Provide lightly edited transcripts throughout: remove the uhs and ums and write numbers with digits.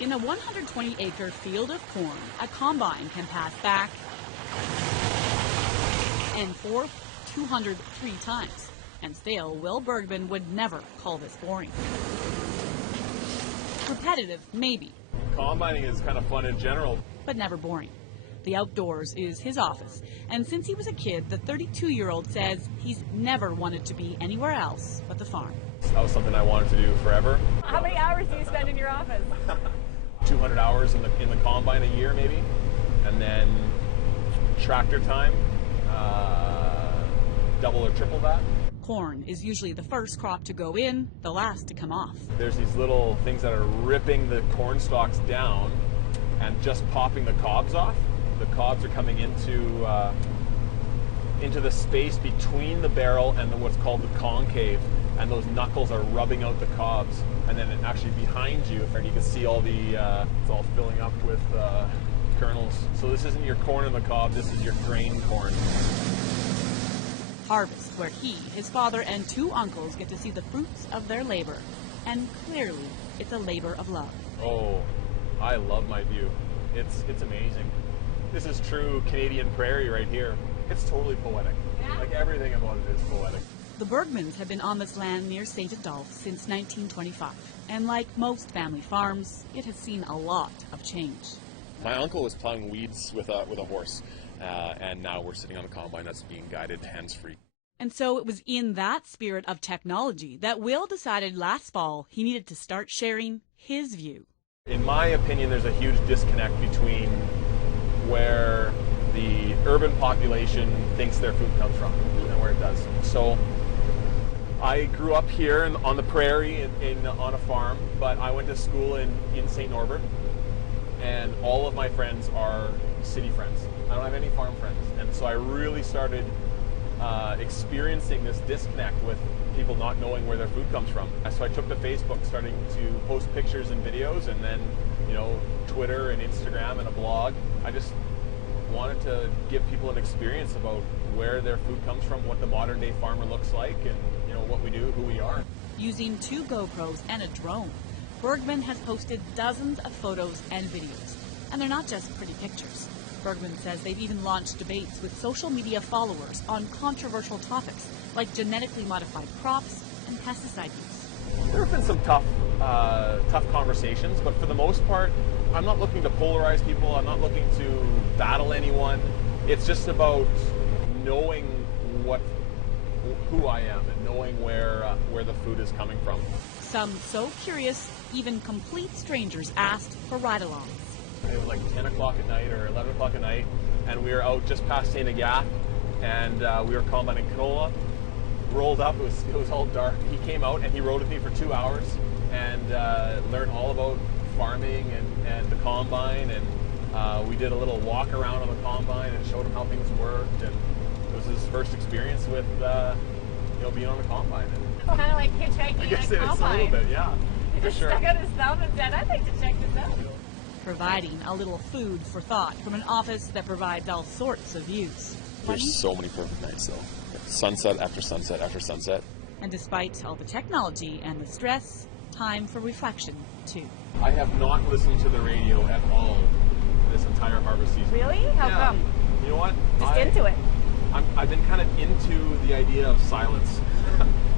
In a 120-acre field of corn, a combine can pass back and forth 203 times. And still, Will Bergman would never call this boring. Repetitive, maybe. Combining is kind of fun in general. But never boring. The outdoors is his office, and since he was a kid, the 32-year-old says he's never wanted to be anywhere else but the farm. That was something I wanted to do forever. How many hours do you spend in your office? 200 hours in the combine a year, maybe, and then tractor time, double or triple that. Corn is usually the first crop to go in, the last to come off. There's these little things that are ripping the corn stalks down and just popping the cobs off. The cobs are coming into the space between the barrel and what's called the concave, and those knuckles are rubbing out the cobs. And then actually behind you, you can see all it's all filling up with kernels. So this isn't your corn in the cob, this is your grain corn. Harvest, where he, his father, and 2 uncles get to see the fruits of their labor. And clearly, it's a labor of love. Oh, I love my view. It's amazing. This is true Canadian prairie right here. It's totally poetic. Yeah. Like everything about it is poetic. The Bergmans have been on this land near St. Adolphe since 1925. And like most family farms, it has seen a lot of change. My uncle was plowing weeds with a horse, and now we're sitting on a combine that's being guided hands-free. And so it was in that spirit of technology that Will decided last fall he needed to start sharing his view. In my opinion, there's a huge disconnect between where the urban population thinks their food comes from and where it does. So I grew up here on the prairie on a farm, but I went to school in St. Norbert, and all of my friends are city friends. I don't have any farm friends. And so I really started experiencing this disconnect with people not knowing where their food comes from. So I took to Facebook, starting to post pictures and videos, and then, Twitter and Instagram and a blog. I just wanted to give people an experience about where their food comes from, what the modern day farmer looks like, and what we do, who we are. Using 2 GoPros and a drone, Bergman has posted dozens of photos and videos. And they're not just pretty pictures. Bergman says they've even launched debates with social media followers on controversial topics like genetically modified crops and pesticide use. There have been some tough conversations, but for the most part, I'm not looking to polarize people. I'm not looking to battle anyone. It's just about knowing who I am and knowing where the food is coming from. Some so curious, even complete strangers asked for ride-alongs. It was like 10 o'clock at night or 11 o'clock at night, and we were out just past St. Agathe, and we were combining canola. Rolled up, it was all dark. He came out and he rode with me for 2 hours and learned all about farming and the combine, and we did a little walk around on the combine and showed him how things worked, and it was his first experience with being on the combine. Kind of like hitchhiking I guess in a it's combine. a little bit, yeah. He For just sure. stuck out his thumb and said, I'd like to check this out. Providing a little food for thought from an office that provides all sorts of views. There's so many perfect nights, though. Sunset after sunset after sunset. And despite all the technology and the stress, time for reflection, too. I have not listened to the radio at all this entire harvest season. Really? How Yeah. come? You know what? Just into it. I've been kind of into the idea of silence.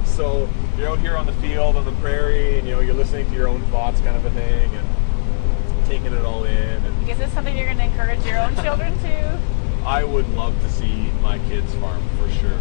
So you're out here on the field, on the prairie, and you're listening to your own thoughts, kind of a thing, and taking it all in. And Is this something you're going to encourage your own children to? I would love to see my kids farm for sure.